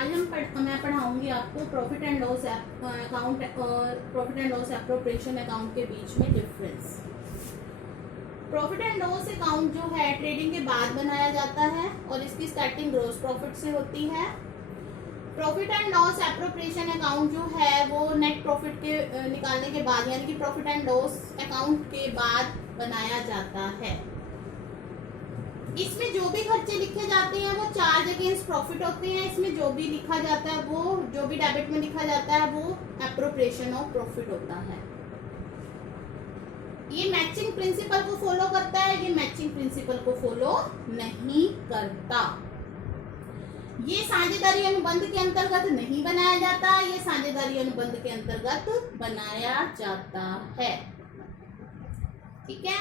मैं पढ़ाऊंगी आपको profit and loss account और profit and loss appropriation account के बीच में difference. Profit and loss account जो है ट्रेडिंग के बाद बनाया जाता है और इसकी स्टार्टिंग ग्रॉस प्रॉफिट से होती है। Profit and loss appropriation account जो है वो नेट प्रॉफिट के निकालने के बाद यानी कि प्रॉफिट एंड लॉस अकाउंट के बाद बनाया जाता है। इसमें जो भी खर्चे लिखे जाते हैं वो चार्ज अगेंस्ट प्रॉफिट होते हैं। इसमें जो भी लिखा जाता है वो जो भी डेबिट में लिखा जाता है वो एप्रोप्रिएशन ऑफ प्रॉफिट होता है। ये मैचिंग प्रिंसिपल को फॉलो करता है, ये मैचिंग प्रिंसिपल को फॉलो नहीं करता। ये साझेदारी अनुबंध के अंतर्गत नहीं बनाया जाता, ये साझेदारी अनुबंध के अंतर्गत बनाया जाता है। ठीक है,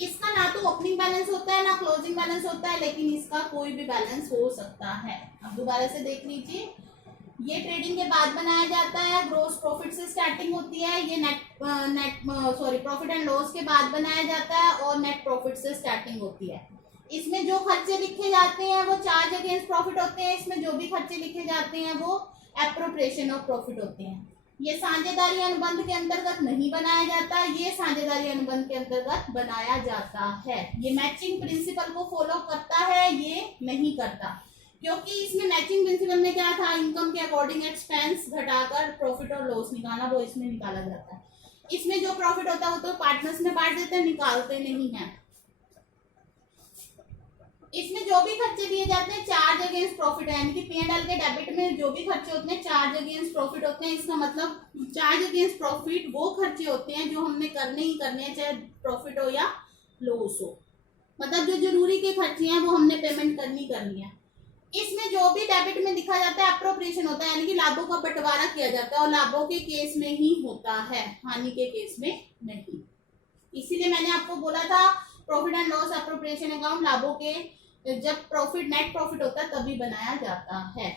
इसका ना तो ओपनिंग बैलेंस होता है ना क्लोजिंग बैलेंस होता है, लेकिन इसका कोई भी बैलेंस हो सकता है। अब दोबारा से देख लीजिए, ये ट्रेडिंग के बाद बनाया जाता है, ग्रॉस प्रॉफिट से स्टार्टिंग होती है। ये प्रॉफिट एंड लॉस के बाद बनाया जाता है और नेट प्रॉफिट से स्टार्टिंग होती है। इसमें जो खर्चे लिखे जाते हैं वो चार्ज अगेंस्ट प्रॉफिट होते हैं। इसमें जो भी खर्चे लिखे जाते हैं वो एप्रोप्रिएशन ऑफ प्रॉफिट होते हैं। ये साझेदारी अनुबंध के अंतर्गत नहीं बनाया जाता, ये साझेदारी अनुबंध के अंतर्गत बनाया जाता है। ये मैचिंग प्रिंसिपल को फॉलो करता है, ये नहीं करता, क्योंकि इसमें मैचिंग प्रिंसिपल में क्या था, इनकम के अकॉर्डिंग एक्सपेंस घटाकर प्रॉफिट और लॉस निकालना, वो इसमें निकाला जाता है। इसमें जो प्रॉफिट होता है वो तो पार्टनर्स में बांट देते हैं, निकालते नहीं है। इसमें जो भी खर्चे दिए जाते हैं चार्ज अगेंस्ट प्रॉफिट है, यानी कि P&L के डेबिट में जो भी खर्चे होते हैं चार्ज अगेंस्ट प्रॉफिट होते हैं। इसका मतलब चार्ज अगेंस्ट प्रॉफिट वो खर्चे होते हैं जो हमने करने ही करने हैं, चाहे प्रॉफिट हो या लॉस हो। मतलब जो जरूरी के खर्चे हैं वो हमने पेमेंट करनी है। इसमें जो भी डेबिट में लिखा जाता है एप्रोप्रिएशन होता है, यानी कि लाभों का बंटवारा किया जाता है और लाभों के केस में ही होता है, हानि के केस में नहीं। इसीलिए मैंने आपको बोला था profit and loss appropriation account लाभों के जब प्रॉफिट नेट प्रॉफिट होता है तभी बनाया जाता है।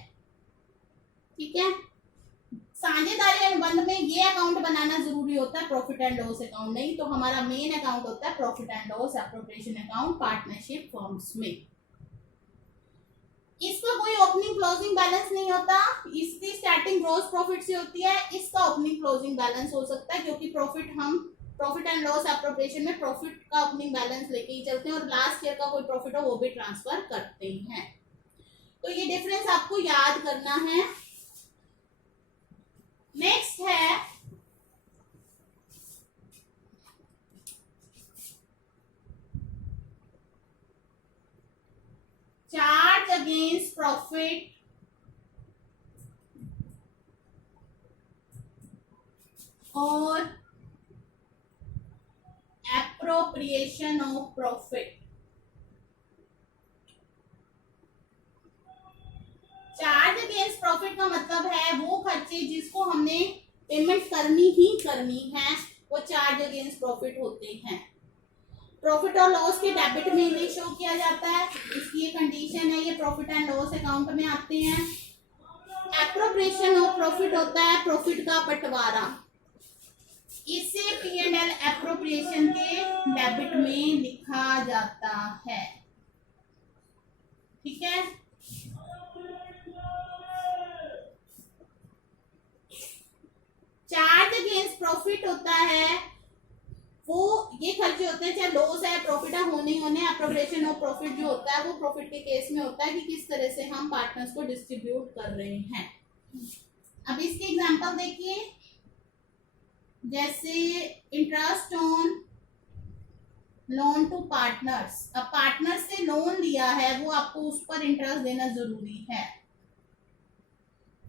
ठीक है, साझेदारी अनुबंध में ये अकाउंट बनाना जरूरी होता है, प्रॉफिट एंड लॉस अकाउंट नहीं। तो हमारा मेन अकाउंट होता है profit and loss appropriation account partnership firms में। इसका कोई ओपनिंग क्लोजिंग बैलेंस नहीं होता, इसकी स्टार्टिंग ग्रॉस प्रॉफिट से होती है। इसका ओपनिंग क्लोजिंग बैलेंस हो सकता है, क्योंकि प्रॉफिट एंड लॉस एप्रोप्रिएशन में प्रॉफिट का ओपनिंग बैलेंस लेके ही चलते हैं और लास्ट ईयर का कोई प्रॉफिट हो वो भी ट्रांसफर करते हैं। तो ये डिफरेंस आपको याद करना है। नेक्स्ट है चार्ज अगेंस्ट प्रॉफिट और appropriation of profit. Charge against profit का मतलब है वो खर्चे जिसको हमने पेमेंट करनी है, वो चार्ज अगेंस्ट प्रॉफिट होते हैं। प्रॉफिट और लॉस के डेबिट में इन्हें शो किया जाता है, इसकी ये कंडीशन है, ये प्रॉफिट एंड लॉस अकाउंट में आते हैं। एप्रोप्रिएशन ऑफ प्रॉफिट होता है प्रॉफिट का बंटवारा, इसे P&L एप्रोप्रिएशन के डेबिट में लिखा जाता है। ठीक है, चार्ज अगेंस्ट प्रॉफिट होता है वो ये खर्चे होते हैं, चाहे लॉस है प्रॉफिट है, होने एप्रोप्रिएशन ऑफ प्रॉफिट जो होता है वो प्रॉफिट के केस में होता है कि किस तरह से हम पार्टनर्स को डिस्ट्रीब्यूट कर रहे हैं। अब इसके एग्जांपल देखिए, जैसे interest on loan to partners. अब पार्टनर से लोन लिया है वो आपको उस पर इंटरेस्ट देना जरूरी है।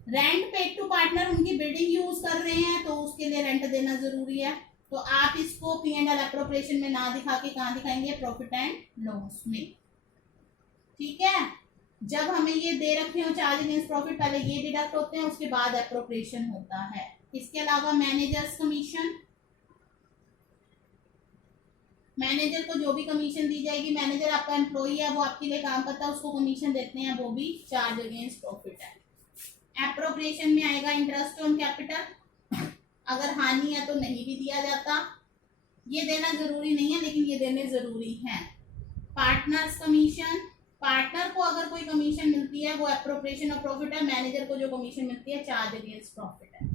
रेंट पेड टू पार्टनर, उनकी बिल्डिंग यूज कर रहे हैं तो उसके लिए रेंट देना जरूरी है। तो आप इसको P&L एप्रोप्रिएशन में ना दिखा के कहाँ दिखाएंगे, प्रॉफिट एंड लॉस में। ठीक है, जब हमें ये दे रखे हो चार्ज अगेंस्ट प्रॉफिट, पहले ये डिडक्ट होते हैं उसके बाद एप्रोप्रिएशन होता है। इसके अलावा मैनेजर्स कमीशन, मैनेजर को जो भी कमीशन दी जाएगी, मैनेजर आपका एम्प्लॉई है वो आपके लिए काम करता है उसको कमीशन देते हैं, वो भी चार्ज अगेंस्ट प्रॉफिट है। एप्रोप्रिएशन में आएगा इंटरेस्ट ऑन कैपिटल, अगर हानि है तो नहीं भी दिया जाता, ये देना जरूरी नहीं है लेकिन ये देने जरूरी है। पार्टनर्स कमीशन, पार्टनर को अगर कोई कमीशन मिलती है वो एप्रोप्रिएशन ऑफ प्रॉफिट है, मैनेजर को जो कमीशन मिलती है चार्ज अगेंस्ट प्रॉफिट है।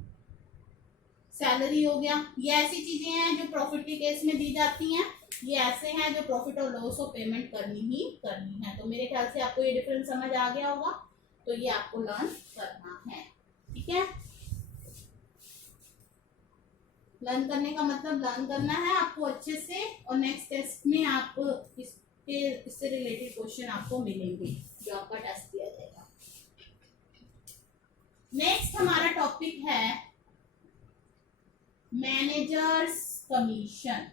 सैलरी हो गया, ये ऐसी चीजें हैं जो प्रॉफिट के केस में दी जाती हैं, ये ऐसे हैं जो प्रॉफिट और लॉस ऑफ पेमेंट करनी ही करनी है। तो मेरे ख्याल से आपको ये डिफरेंस समझ आ गया होगा, तो ये आपको लर्न करना है, ठीक है। लर्न करने का मतलब लर्न करना है आपको अच्छे से, और नेक्स्ट टेस्ट में आप इससे रिलेटेड क्वेश्चन आपको मिलेंगे जो आपका टेस्ट दिया जाएगा। नेक्स्ट हमारा टॉपिक है मैनेजर्स कमीशन।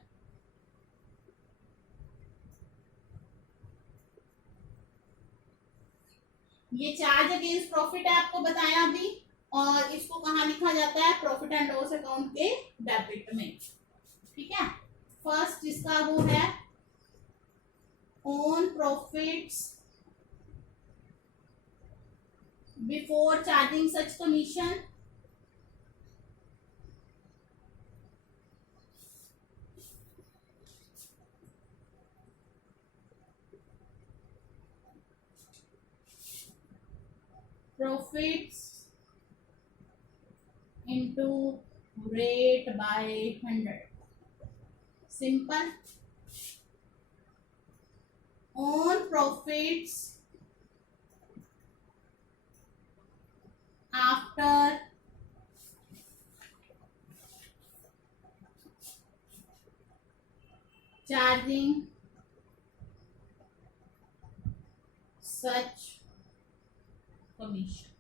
ये चार्ज अगेंस्ट प्रॉफिट है, आपको बताया अभी, और इसको कहाँ लिखा जाता है, प्रॉफिट एंड लॉस अकाउंट के डेबिट में, ठीक है। फर्स्ट इसका वो है own profits before charging such commission, profits into rate by 100, simple. On profits after charging such commission.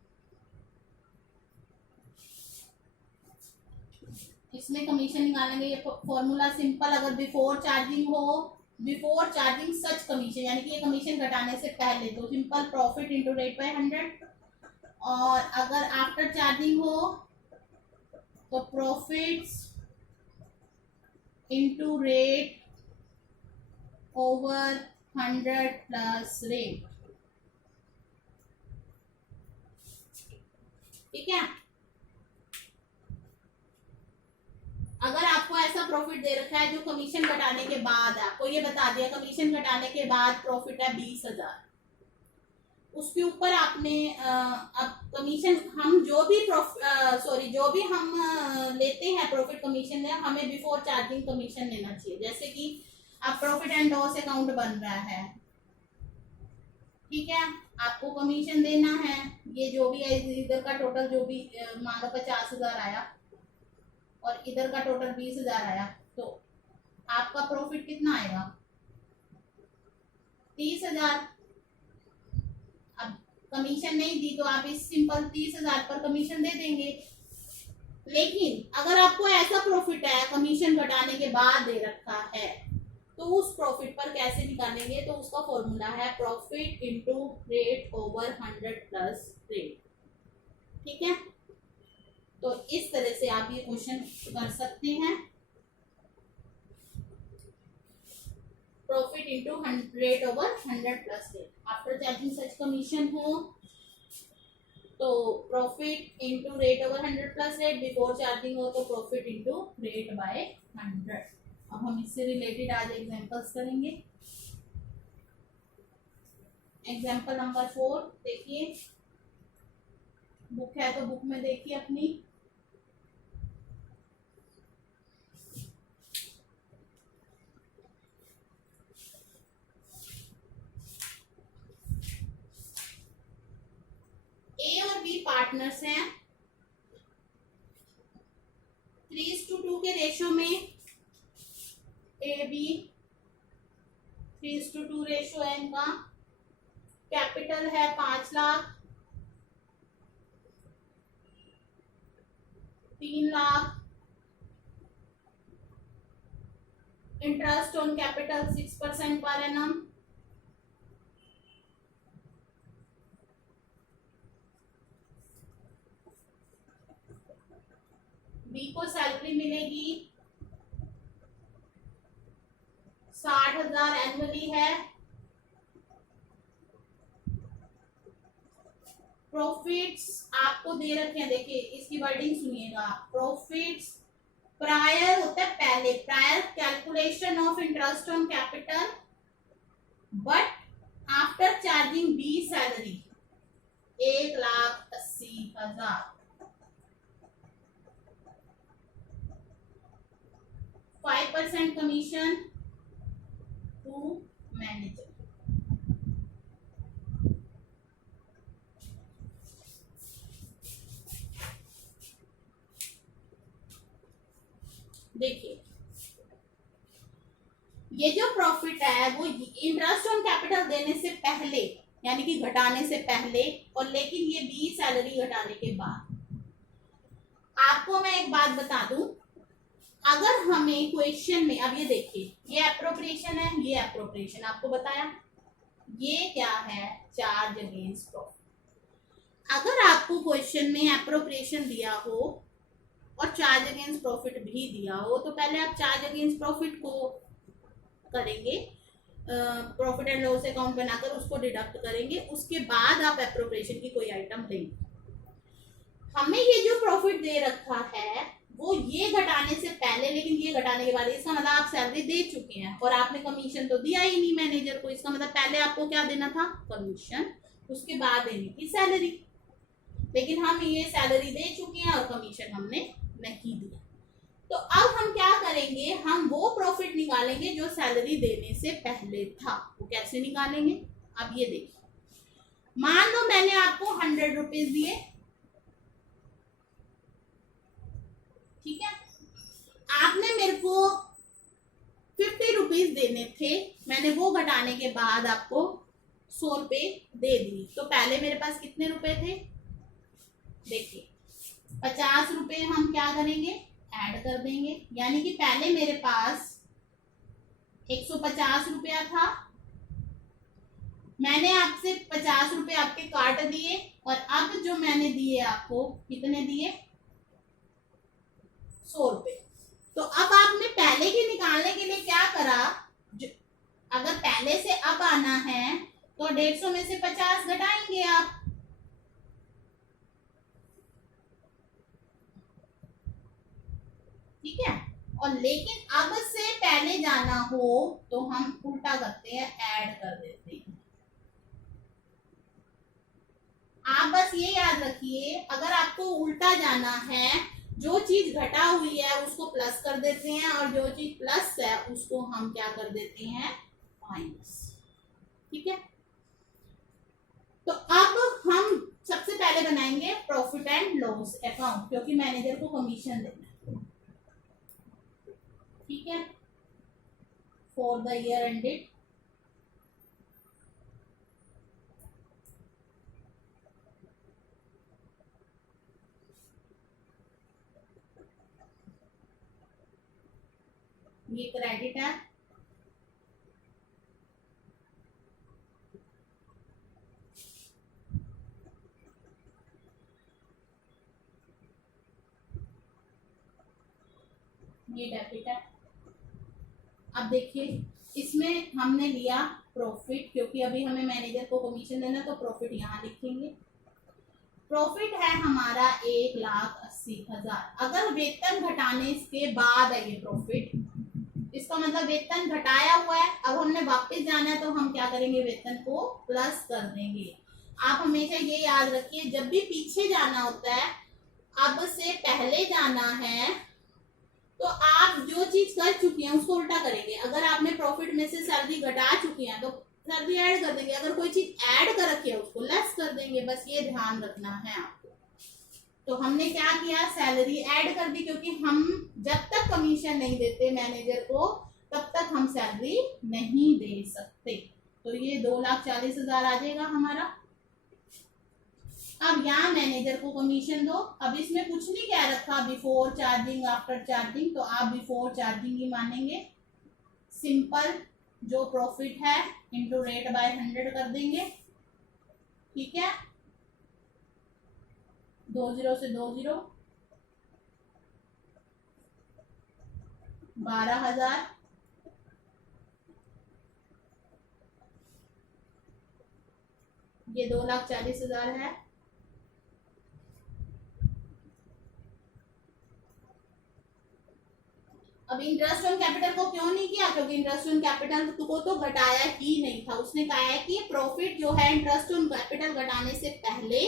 इसमें कमीशन निकालेंगे, ये फॉर्मूला सिंपल, अगर बिफोर चार्जिंग हो, बिफोर चार्जिंग सच कमीशन यानी कि ये कमीशन घटाने से पहले, तो simple profit into rate by 100, और अगर आफ्टर चार्जिंग हो तो profits into rate over 100 plus rate, ठीक है। अगर आपको ऐसा प्रॉफिट दे रखा है जो कमीशन घटाने के बाद, आपको ये बता दिया कमीशन घटाने के बाद प्रॉफिट है 20,000, उसके ऊपर आपने अब कमीशन हम जो भी हम लेते हैं प्रॉफिट कमीशन में, हमें बिफोर चार्जिंग कमीशन लेना चाहिए। जैसे कि अब प्रॉफिट एंड लॉस अकाउंट बन रहा है, ठीक है, आपको कमीशन देना है, ये जो भी है इधर का टोटल जो भी मान लो 50,000 आया और इधर का टोटल 20,000 आया, तो आपका प्रॉफिट कितना आएगा 30,000। अब कमीशन नहीं दी तो आप इस सिंपल 30,000 पर कमीशन दे देंगे। लेकिन अगर आपको ऐसा प्रॉफिट है कमीशन घटाने के बाद दे रखा है, तो उस प्रॉफिट पर कैसे निकालेंगे, तो उसका फॉर्मूला है profit into rate over 100 plus rate, ठीक है। तो इस तरह से आप ये क्वेश्चन कर सकते हैं, profit into rate over 100 plus rate. After charging such commission हो तो profit into rate over 100 plus rate, before charging हो तो प्रॉफिट इनटू रेट बाय 100। अब हम इससे रिलेटेड आज एग्जांपल्स करेंगे। एग्जांपल नंबर 4 देखिए, बुक है तो बुक में देखिए अपनी, ए और बी पार्टनर्स हैं, 3:2 के रेशो में ए बी 3:2 रेशो है इनका, कैपिटल है 5 lakh, 3 lakh, interest on capital 6% per annum, B को सैलरी मिलेगी 60,000 एनुअली है, प्रॉफिट्स आपको दे रखे हैं, देखिए इसकी वर्डिंग सुनिएगा, प्रॉफिट्स प्रायर होता है पहले, prior calculation of interest on capital, but after charging charging be salary 1,80,000, 5% commission to manager. देखिए ये जो प्रॉफिट है वो इंटरेस्ट ऑन कैपिटल देने से पहले यानी कि घटाने से पहले, और लेकिन ये बी सैलरी घटाने के बाद। आपको मैं एक बात बता दूं, अगर हमें क्वेश्चन में, अब ये देखिए ये एप्रोप्रिएशन है, ये एप्रोप्रिएशन आपको बताया, ये क्या है, चार्ज अगेंस्ट प्रॉफिट। अगर आपको क्वेश्चन में एप्रोप्रिएशन दिया हो और चार्ज अगेंस्ट प्रॉफिट भी दिया हो, तो पहले आप चार्ज अगेंस्ट प्रॉफिट को करेंगे, प्रॉफिट एंड लॉस अकाउंट बनाकर उसको डिडक्ट करेंगे, उसके बाद आप एप्रोप्रिएशन की कोई आइटम लेंगे। हमें ये जो प्रॉफिट दे रखा है वो ये घटाने से पहले, लेकिन ये घटाने के बाद, इसका मतलब आप सैलरी दे चुके हैं और आपने कमीशन तो दिया ही नहीं मैनेजर को, इसका मतलब पहले आपको क्या देना था, कमीशन, उसके बाद देनी थी सैलरी, लेकिन हम ये सैलरी दे चुके हैं और कमीशन हमने नहीं दिया। तो अब हम क्या करेंगे, हम वो प्रॉफिट निकालेंगे जो सैलरी देने से पहले था। वो कैसे निकालेंगे, अब ये देखिए, मान लो मैंने आपको 100 रुपीज दिए, ठीक है, आपने मेरे को 50 रुपीज देने थे, मैंने वो घटाने के बाद आपको 100 रुपए दे दिए, तो पहले मेरे पास कितने रुपए थे, देखिए 50 रुपए हम क्या करेंगे, ऐड कर देंगे, यानी कि पहले मेरे पास 150 रुपया था, मैंने आपसे 50 रुपए आपके काट दिए, और अब जो मैंने दिए आपको कितने दिए, 100 रुपए। तो अब आपने पहले के निकालने के लिए क्या करा, अगर पहले से अब आना है तो 150 में से 50 घटाएंगे आप, ठीक है, और लेकिन अब से पहले जाना हो तो हम उल्टा करते हैं, ऐड कर देते हैं। आप बस ये याद रखिए, अगर आपको उल्टा जाना है, जो चीज घटा हुई है उसको प्लस कर देते हैं, और जो चीज प्लस है उसको हम क्या कर देते हैं, माइनस, ठीक है। तो अब हम सबसे पहले बनाएंगे प्रॉफिट एंड लॉस अकाउंट, क्योंकि मैनेजर को कमीशन देना है, ठीक है, फॉर द ईयर एंडेड ये क्रेडिट है, ये डेबिट है। अब देखिए इसमें हमने लिया प्रॉफिट, क्योंकि अभी हमें मैनेजर को कमीशन देना, तो प्रॉफिट यहाँ लिखेंगे। प्रॉफिट है हमारा 1,80,000, अगर वेतन घटाने के बाद है ये प्रॉफिट, इसका मतलब वेतन घटाया हुआ है, अब हमने वापस जाना है तो हम क्या करेंगे, वेतन को प्लस कर देंगे। आप हमेशा ये याद रखिए, जब भी पीछे जाना होता है, अब से पहले जाना है, तो आप जो चीज कर चुकी हैं उसको उल्टा करेंगे। अगर आपने प्रॉफिट में से सैलरी घटा चुकी है तो सैलरी ऐड कर देंगे, अगर कोई चीज ऐड कर रखी है उसको लेस कर देंगे, बस ये ध्यान रखना है आपको। तो हमने क्या किया, सैलरी ऐड कर दी, क्योंकि हम जब तक कमीशन नहीं देते मैनेजर को तब तक हम सैलरी नहीं दे सकते। तो ये 2,40,000 आ जाएगा हमारा। अब यहाँ मैनेजर को कमीशन दो, अब इसमें कुछ नहीं कह रखा बिफोर चार्जिंग आफ्टर चार्जिंग, तो आप बिफोर चार्जिंग ही मानेंगे। सिंपल जो प्रॉफिट है इंटू रेट बाय 100 कर देंगे, ठीक है, 20 से 20 12,000, ये 2,40,000 है। अब इंटरेस्ट ऑन कैपिटल को क्यों नहीं किया, क्योंकि इंटरेस्ट ऑन कैपिटल को तो घटाया ही नहीं था। उसने कहा है कि प्रॉफिट जो है इंटरेस्ट ऑन कैपिटल घटाने से पहले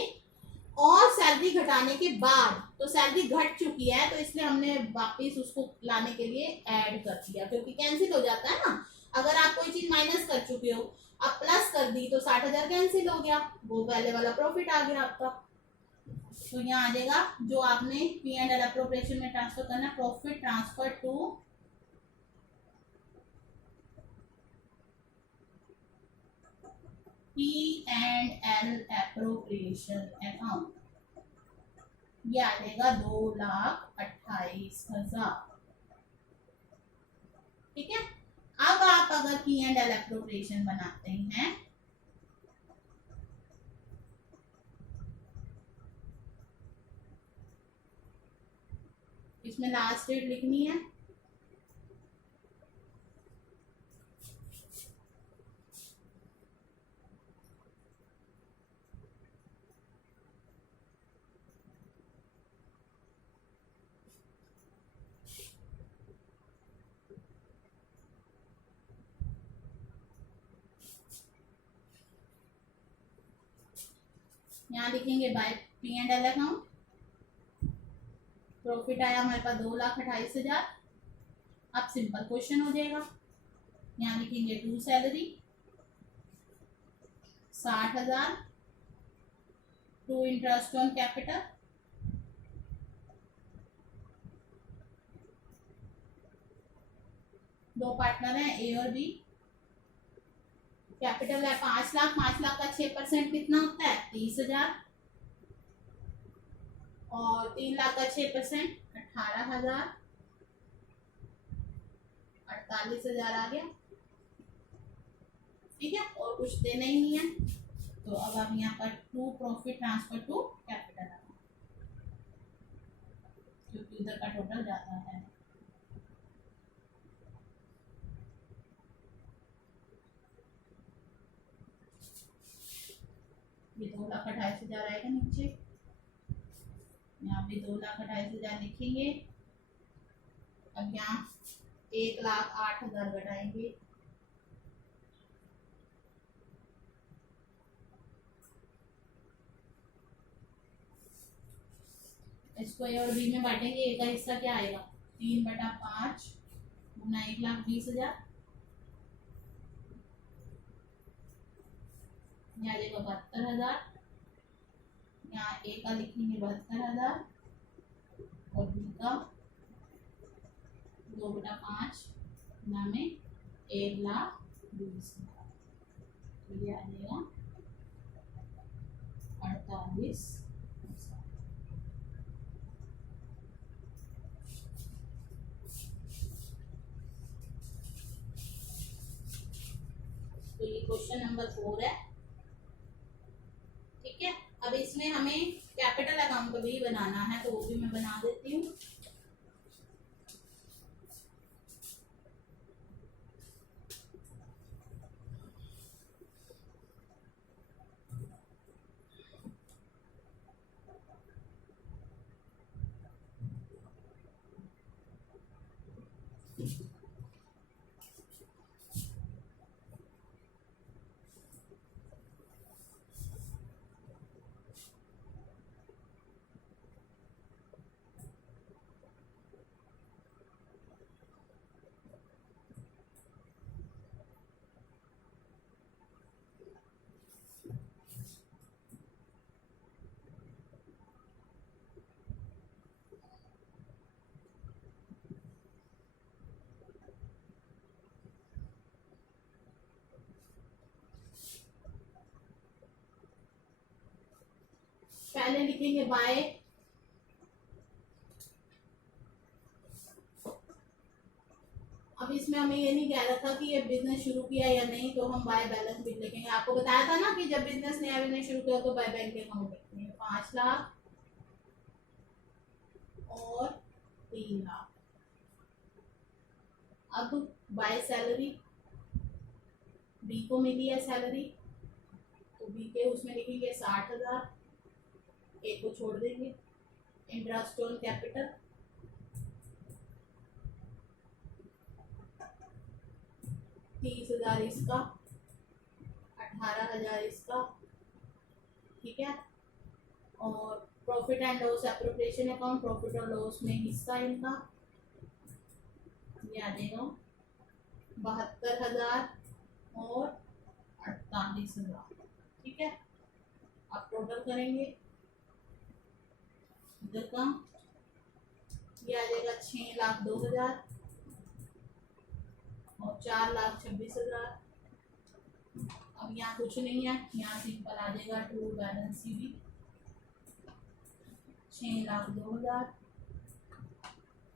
और सैलरी घटाने के बाद, तो सैलरी घट चुकी है तो इसलिए हमने वापस उसको लाने के लिए ऐड कर दिया, क्योंकि कैंसिल हो जाता है ना। अगर आप कोई चीज माइनस कर चुके हो, अब प्लस कर दी तो 60,000 कैंसिल हो गया, वो पहले वाला प्रॉफिट आ गया आपका। तो यहाँ आ जाएगा जो आपने पी एंड एल अप्रोप्रिएशन में ट्रांसफर करना, profit transfer to P and L appropriation account, ये आ जाएगा 2,28,000। ठीक है। अब आप अगर पी एंड एल अप्रोप्रिएशन बनाते हैं, इसमें लास्ट डेट लिखनी है, यहाँ लिखेंगे by P and L account. Profit आया हमारे पास 2,28,000। अब सिंपल क्वेश्चन हो जाएगा, यहाँ लिखेंगे to salary 60,000, to interest on capital, दो पार्टनर हैं ए और बी, कैपिटल है 5 लाख, 5 लाख का 6% कितना होता है 30,000, और 3 लाख का 6% 18,000, 48,000 आ गया। ठीक है, और कुछ देना ही नहीं है, तो अब हम यहाँ पर to profit transfer to capital account, क्योंकि उधर का टोटल जाता है। ये 2,28,000 आएगा नीचे, यहाँ पे 2,28,000 लिखेंगे। अब यहाँ 1,08,000 घटाएंगे, इसको ए और बी में बांटेंगे। ए का हिस्सा क्या आएगा 3/5 गुना 1,20,000, यहाँ आ जाएगा 72,000, यहाँ ए का लिखेंगे 72,000 और बी का 2/5 गुना में 1,20,000, तो ये आ जाएगा 48,000। तो ये क्वेश्चन नंबर 4 है। ठीक है, अब इसमें हमें कैपिटल अकाउंट भी बनाना है, तो वो भी मैं बना देती हूँ। पहले लिखेंगे बाय, अब इसमें हमें ये नहीं कह रखा कि ये बिजनेस शुरू किया या नहीं, तो हम बाय बैलेंस भी लिखेंगे। आपको बताया था ना कि जब बिजनेस नया बिजनेस शुरू किया तो बाय बैंक अकाउंट लिखेंगे 5 लाख और 3 लाख। अब बाय सैलरी, बी को मिली है सैलरी, तो बी के उसमें लिखेंगे 60,000, ए को छोड़ देंगे। इंटरेस्ट ऑन कैपिटल 30,000 इसका, 18,000 इसका, ठीक है। और profit and loss appropriation account, profit और लॉस में हिस्सा इनका ये आ जाएगा 72,000 और 48,000, ठीक है। आप टोटल करेंगे इधर का, ये आ जाएगा 6,02,000 और 4,26,000। अब यहाँ कुछ नहीं है, यहाँ सिंपल आ जाएगा ट्रू बैलेंस सीवी 6,02,000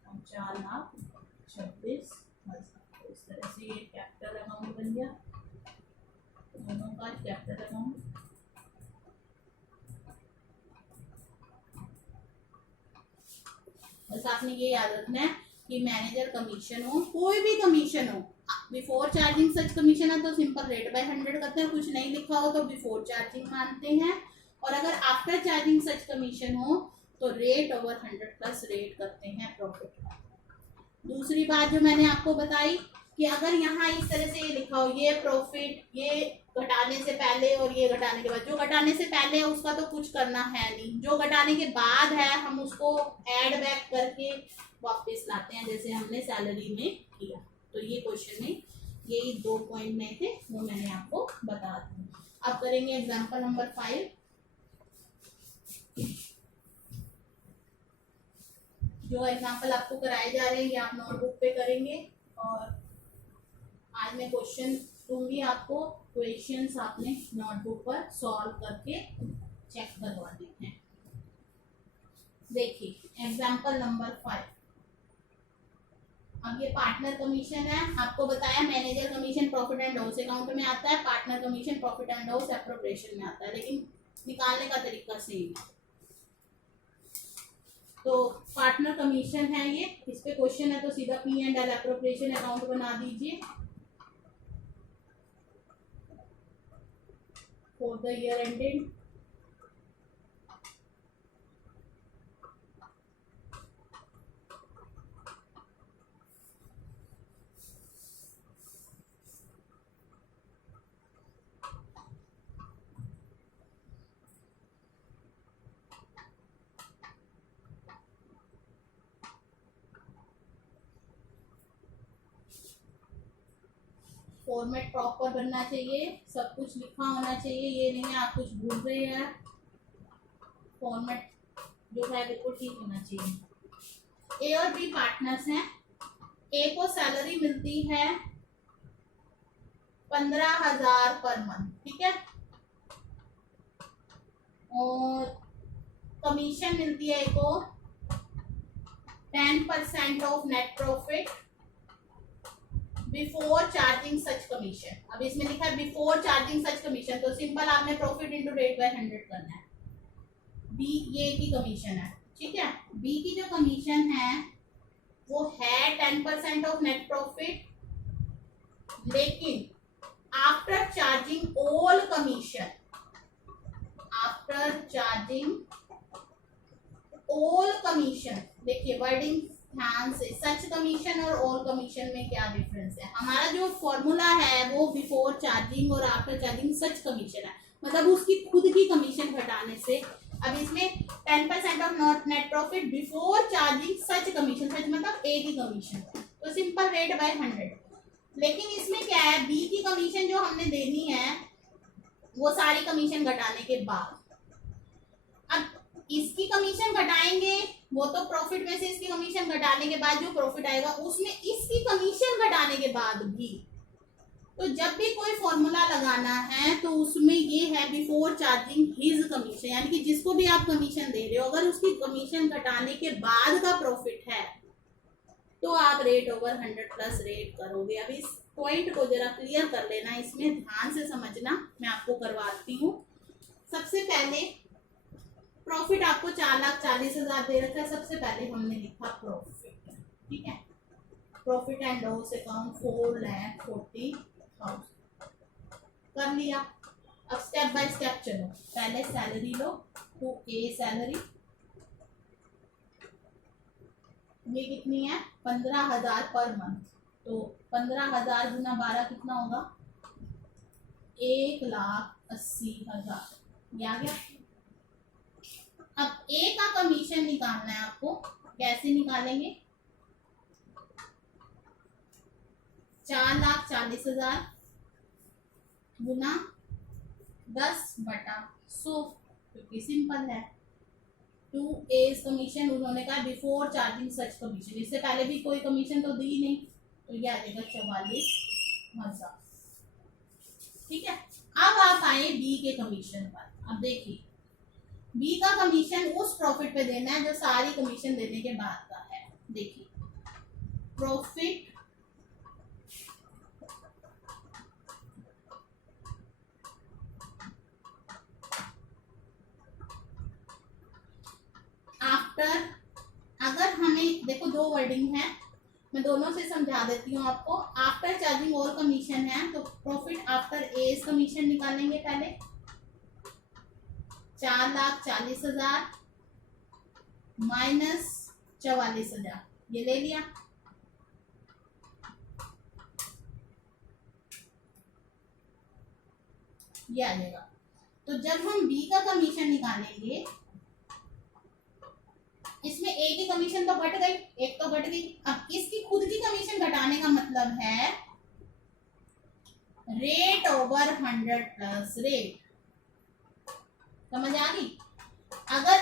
और 4,26,000। इस तरह से ये कैपिटल अकाउंट बन गया, दोनों का कैपिटल अकाउंट। बस आपने ये याद रखना है कि मैनेजर कमीशन हो, कोई भी कमीशन हो, बिफोर चार्जिंग सच कमीशन है तो सिंपल रेट बाय 100 करते हैं, कुछ नहीं लिखा हो तो बिफोर चार्जिंग मानते हैं, और अगर आफ्टर चार्जिंग सच कमीशन हो तो रेट ओवर 100 प्लस रेट करते हैं प्रॉफिट का। दूसरी बात जो मैंने आपको बताई कि अगर यहाँ इस तरह से ये लिखा हो ये प्रॉफिट, ये घटाने से पहले और ये घटाने के बाद, जो घटाने से पहले है उसका तो कुछ करना है नहीं, जो घटाने के बाद है हम उसको ऐड बैक करके वापस लाते हैं जैसे हमने सैलरी में किया। तो ये क्वेश्चन में यही 2 पॉइंट में थे वो मैंने आपको बता दी। अब करेंगे एग्जांपल नंबर 5। जो एग्जांपल आपको कराए जा रहे हैं ये आप नोटबुक पे करेंगे, और आज मैं क्वेश्चन दूंगी आपको, क्वेश्चंस आपने नोटबुक पर सॉल्व करके चेक करवाने हैं। देखिए एग्जांपल नंबर 5। अब ये पार्टनर कमीशन है, आपको बताया manager commission profit and loss account में आता है, partner commission profit and loss appropriation में आता है, लेकिन निकालने का तरीका सेम है। तो पार्टनर कमीशन है ये, इस पे क्वेश्चन है तो सीधा P&L एप्रोप्रिएशन अकाउंट बना दीजिए for the year ended. Format proper बनना चाहिए, सब कुछ लिखा होना चाहिए, ये नहीं है आप कुछ भूल रहे हैं, फॉर्मेट जो है बिल्कुल ठीक होना चाहिए। ए और बी पार्टनर्स हैं, ए को सैलरी मिलती है 15,000 पर मंथ, ठीक है, और कमीशन मिलती है ए को 10% of net profit before charging such commission. अब इसमें लिखा है बिफोर चार्जिंग सच कमीशन, तो सिंपल आपने प्रॉफिट इंटू रेट बाय 100 करना है। बी ये की कमीशन है, ठीक है, बी की जो कमीशन है वो है 10% ऑफ नेट प्रॉफिट, लेकिन after charging all commission, after charging all commission. देखिए वर्डिंग ध्यान से, सच कमीशन और ऑल कमीशन में क्या डिफरेंस है। हमारा जो फॉर्मूला है वो बिफोर चार्जिंग और आफ्टर चार्जिंग सच कमीशन है, मतलब उसकी खुद की कमीशन घटाने से। अब इसमें 10% of net profit before charging such commission, such मतलब ए की कमीशन, तो सिंपल रेट बाय 100। लेकिन इसमें क्या है, बी की कमीशन जो हमने देनी है वो सारी कमीशन घटाने के बाद। अब इसकी कमीशन घटाएंगे, वो तो प्रॉफिट में से इसकी कमीशन घटाने के बाद जो प्रॉफिट आएगा उसमें इसकी कमीशन घटाने के बाद भी। तो जब भी कोई फॉर्मूला लगाना है तो उसमें ये है बिफोर चार्जिंग हिज कमीशन, यानी कि जिसको भी आप कमीशन दे रहे हो अगर उसकी कमीशन घटाने के बाद का प्रॉफिट है तो आप रेट ओवर 100 प्लस रेट करोगे। अब इस पॉइंट को जरा क्लियर कर लेना, इसमें ध्यान से समझना, मैं आपको करवाती हूँ। सबसे पहले प्रॉफिट आपको 4,40,000 दे रखा है, सबसे पहले हमने लिखा प्रॉफिट, ठीक है, प्रॉफिट एंड लॉस अकाउंट 4,40,000 कर लिया। अब स्टेप बाय स्टेप चलो, पहले सैलरी लो, तो ए सैलरी ये कितनी है 15,000 पर मंथ, तो 15,000 गुना 12 कितना होगा? 1,80,000। ये आ गया। अब ए का कमीशन निकालना है आपको। कैसे निकालेंगे? 4,40,000 गुना 10/100, क्योंकि सिंपल है। 2A कमीशन उन्होंने कहा बिफोर चार्जिंग सच कमीशन, इससे पहले भी कोई कमीशन तो दी नहीं, तो ये आ जाएगा 44,000। ठीक है। अब आप आए बी के कमीशन पर। अब देखिए बी का कमीशन उस प्रॉफिट पे देना है जो सारी कमीशन देने के बाद का है। देखिए प्रॉफिट आफ्टर, अगर हमें देखो दो वर्डिंग है, मैं दोनों से समझा देती हूँ आपको। आफ्टर चार्जिंग और कमीशन है तो प्रॉफिट आफ्टर ए कमीशन निकालेंगे पहले। 4,40,000 माइनस 44,000, ये ले लिया। ये आ जाएगा। तो जब हम बी का कमीशन निकालेंगे, इसमें ए की कमीशन तो घट गई, एक तो घट गई। अब इसकी खुद की कमीशन घटाने का मतलब है रेट ओवर 100 प्लस रेट। समझ आ गई? अगर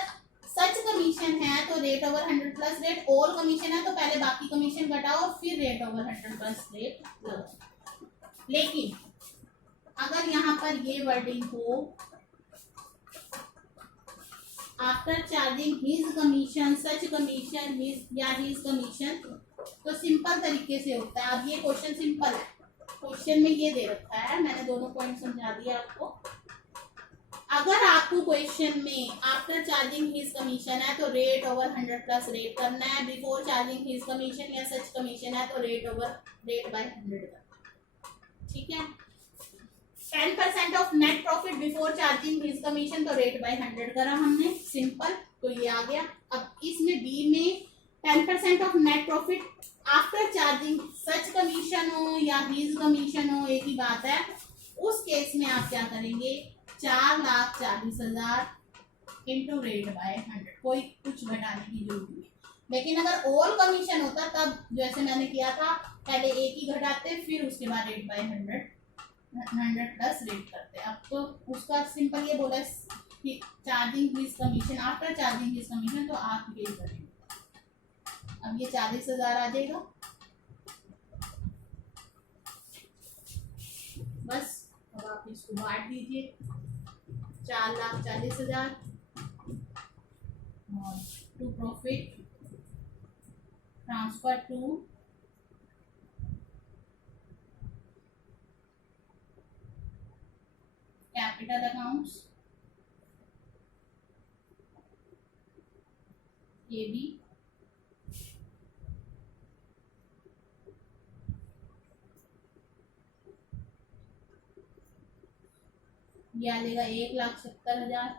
सच कमीशन है तो rate over 100 plus rate, all commission है तो पहले बाकी कमीशन घटाओ फिर रेट ओवर 100 प्लस रेट लगाओ। लेकिन अगर यहाँ पर ये वर्डिंग हो आफ्टर चार्जिंग हिज कमीशन सच कमीशन हिज या हिज कमीशन, तो सिंपल तरीके से होता है। अब ये क्वेश्चन सिंपल है, क्वेश्चन में ये दे रखा है, मैंने दोनों पॉइंट समझा दिया आपको। अगर आपको क्वेश्चन में आफ्टर चार्जिंग हिज कमीशन है तो रेट ओवर 100 प्लस रेट करना है, बिफोर चार्जिंग हिज कमीशन या सच कमीशन है तो रेट ओवर रेट बाय 100 करना। ठीक है। 10% of net profit before charging his commission तो रेट बाय 100 करा हमने, सिंपल, तो ये आ गया। अब इसमें बी में 10% of net profit after charging such commission हो या हिज कमीशन हो, एक ही बात है। उस केस में आप क्या करेंगे? 4,40,000 इंटू रेट बाय 100, कोई कुछ घटाने की जरूरत नहीं। लेकिन अगर ऑल कमीशन होता तब जैसे मैंने किया था, पहले एक ही घटाते फिर उसके बाद रेट बाय 100 प्लस रेट करते। अब तो उसका सिंपल ये बोला charging his commission after charging his commission, तो आप ये करेंगे। अब ये 40,000 आ जाएगा। बस अब आप इसको बांट दीजिए। 4,40,000 और to profit transfer to capital accounts ये भी, ये आ जाएगा 1,70,000।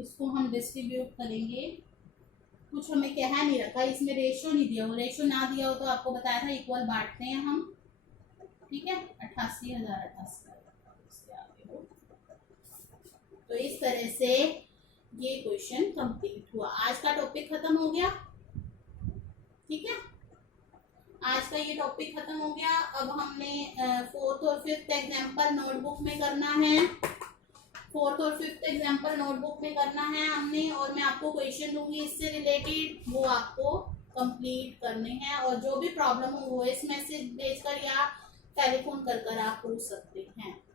इसको हम डिस्ट्रीब्यूट करेंगे। कुछ हमें कहा नहीं रखा, इसमें रेशो नहीं दिया हो, रेशो ना दिया हो तो आपको बताया था इक्वल बांटते हैं हम। ठीक है। 88,000 तो इस तरह से ये क्वेश्चन कंप्लीट हुआ। आज का टॉपिक खत्म हो गया। ठीक है, आज का ये टॉपिक खत्म हो गया। अब हमने 4th और 5th एग्जाम्पल नोटबुक में करना है। 4th और 5th एग्जाम्पल नोटबुक में करना है हमने, और मैं आपको क्वेश्चन दूंगी इससे रिलेटेड, वो आपको कंप्लीट करने हैं। और जो भी प्रॉब्लम हो वॉइस मैसेज भेजकर या टेलीफोन कर आप पूछ सकते हैं।